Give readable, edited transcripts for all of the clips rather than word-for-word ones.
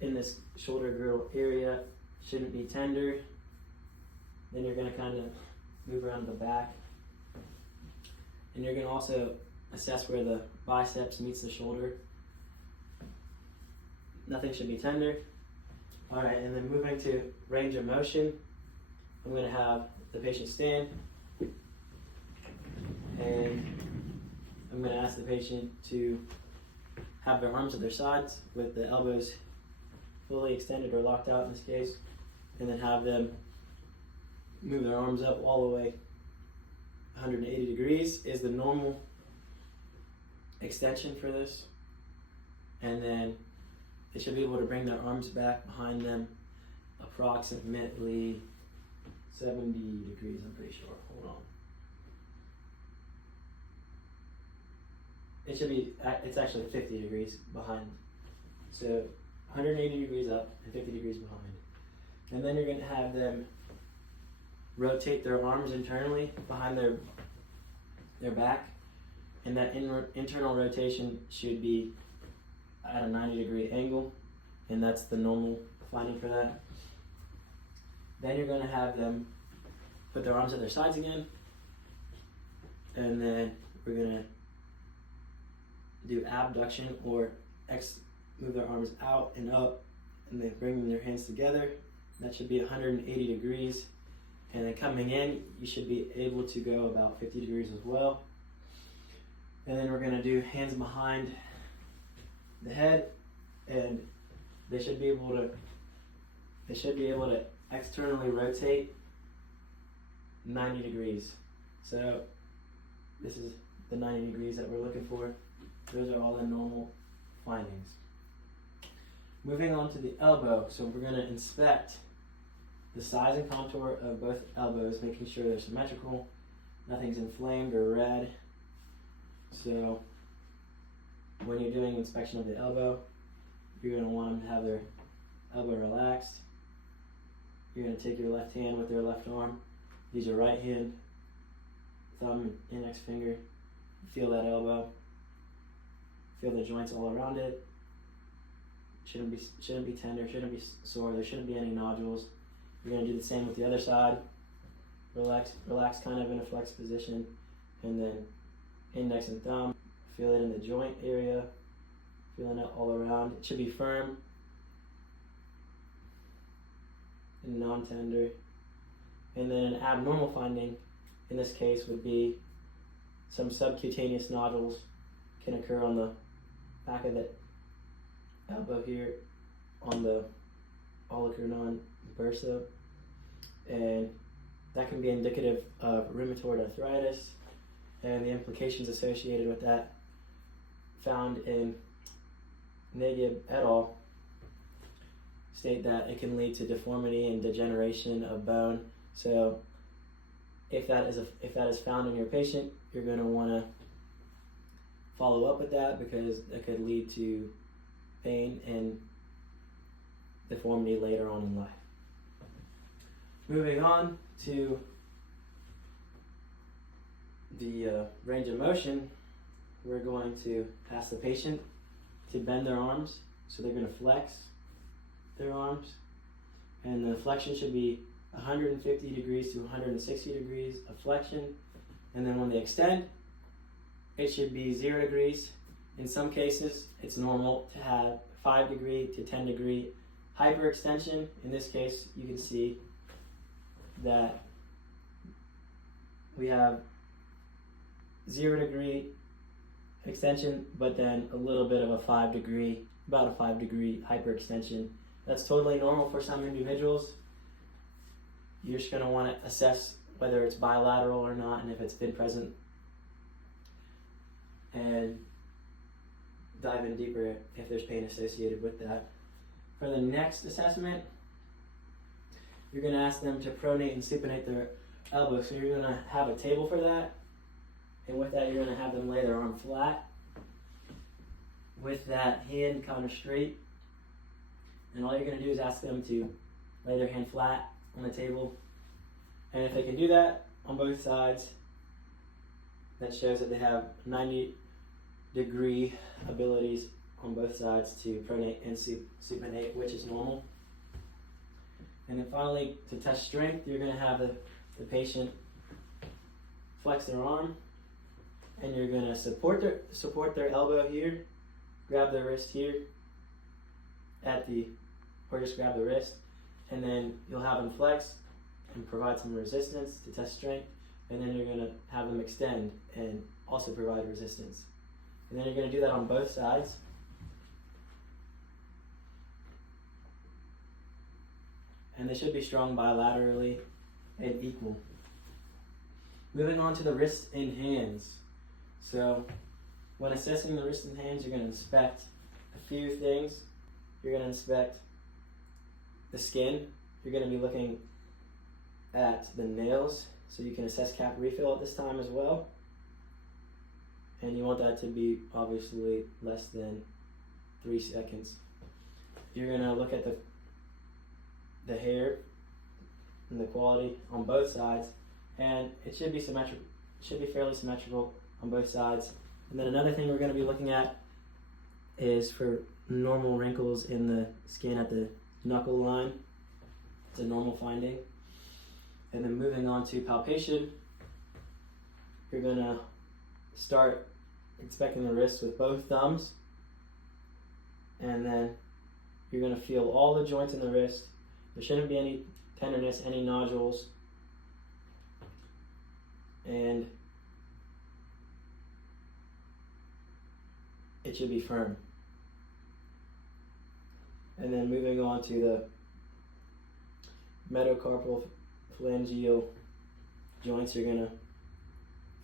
in this shoulder girdle area shouldn't be tender. Then you're going to kind of move around the back. And you're going to also assess where the biceps meets the shoulder. Nothing should be tender. All right, and then moving to range of motion, I'm going to have the patient stand, and I'm going to ask the patient to have their arms at their sides with the elbows fully extended or locked out in this case, and then have them move their arms up all the way 180 degrees is the normal extension for this. And then they should be able to bring their arms back behind them approximately 70 degrees, I'm pretty sure. Hold on. It's actually 50 degrees behind. So 180 degrees up and 50 degrees behind. And then you're going to have them rotate their arms internally behind their back. And that internal rotation should be at a 90-degree angle. And that's the normal finding for that. Then you're going to have them put their arms at their sides again. And then we're going to do abduction or move their arms out and up, and then bringing their hands together. That should be 180 degrees. And then coming in, you should be able to go about 50 degrees as well. And then we're going to do hands behind the head, and they should be able to externally rotate 90 degrees. So this is the 90 degrees that we're looking for. Those are all the normal findings. Moving on to the elbow. So we're going to inspect the size and contour of both elbows, making sure they're symmetrical, nothing's inflamed or red. So when you're doing inspection of the elbow, you're going to want them to have their elbow relaxed. You're going to take your left hand with their left arm, use your right hand, thumb, and index finger, feel that elbow, feel the joints all around it. Shouldn't be tender, shouldn't be sore, there shouldn't be any nodules. You're going to do the same with the other side. Relax kind of in a flex position, and then index and thumb, feel it in the joint area, feeling it all around. It should be firm and non-tender. And then an abnormal finding in this case would be some subcutaneous nodules can occur on the back of the elbow here on the olecranon bursa, and that can be indicative of rheumatoid arthritis and the implications associated with that found in Nagya et al. State that it can lead to deformity and degeneration of bone. So if that is found in your patient, you're going to want to follow up with that, because it could lead to pain and deformity later on in life. Moving on to the range of motion, we're going to ask the patient to bend their arms. So they're going to flex their arms, and the flexion should be 150 degrees to 160 degrees of flexion. And then when they extend, it should be 0 degrees. In some cases, it's normal to have 5 degree to 10 degree hyperextension. In this case, you can see that we have 0 degree extension, but then a little bit of about a 5 degree hyperextension. That's totally normal for some individuals. You're just going to want to assess whether it's bilateral or not, and if it's been present, and dive in deeper if there's pain associated with that. For the next assessment, you're going to ask them to pronate and supinate their elbow. So you're going to have a table for that, and with that you're going to have them lay their arm flat with that hand kind of straight, and all you're going to do is ask them to lay their hand flat on the table. And if they can do that on both sides, that shows that they have 90 degree abilities on both sides to pronate and supinate, which is normal. And then finally, to test strength, you're going to have the patient flex their arm, and you're going to support their elbow here, grab their wrist here or just grab the wrist, and then you'll have them flex and provide some resistance to test strength, and then you're going to have them extend and also provide resistance. And then you're going to do that on both sides. And they should be strong bilaterally and equal. Moving on to the wrists and hands. So when assessing the wrists and hands, you're going to inspect a few things. You're going to inspect the skin. You're going to be looking at the nails, so you can assess cap refill at this time as well. And you want that to be obviously less than 3 seconds. You're going to look at the hair and the quality on both sides, and it should be symmetrical. It should be fairly symmetrical on both sides. And then another thing we're going to be looking at is for normal wrinkles in the skin at the knuckle line. It's a normal finding. And then moving on to palpation, you're going to start inspecting the wrist with both thumbs, and then you're going to feel all the joints in the wrist. There shouldn't be any tenderness, any nodules, and it should be firm. And then moving on to the metacarpal phalangeal joints, you're going to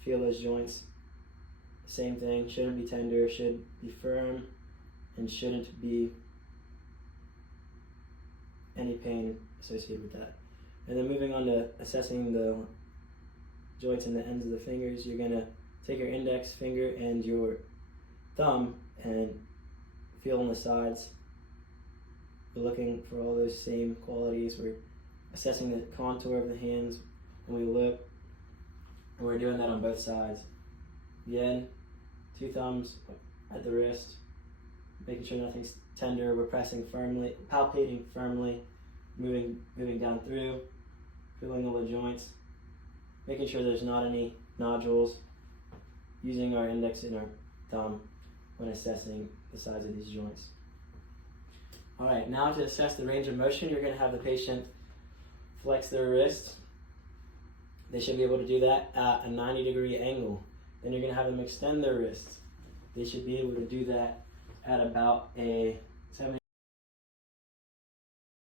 feel those joints. Same thing, shouldn't be tender, should be firm, and shouldn't be any pain associated with that. And then moving on to assessing the joints in the ends of the fingers, you're going to take your index finger and your thumb and feel on the sides. We're looking for all those same qualities. We're assessing the contour of the hands when we look, and we're doing that on both sides. Again, 2 thumbs at the wrist, making sure nothing's tender. We're pressing firmly, palpating firmly, moving down through, feeling all the joints, making sure there's not any nodules, using our index and our thumb when assessing the size of these joints. All right, now to assess the range of motion, you're going to have the patient flex their wrist. They should be able to do that at a 90-degree angle. Then you're going to have them extend their wrists. They should be able to do that at about a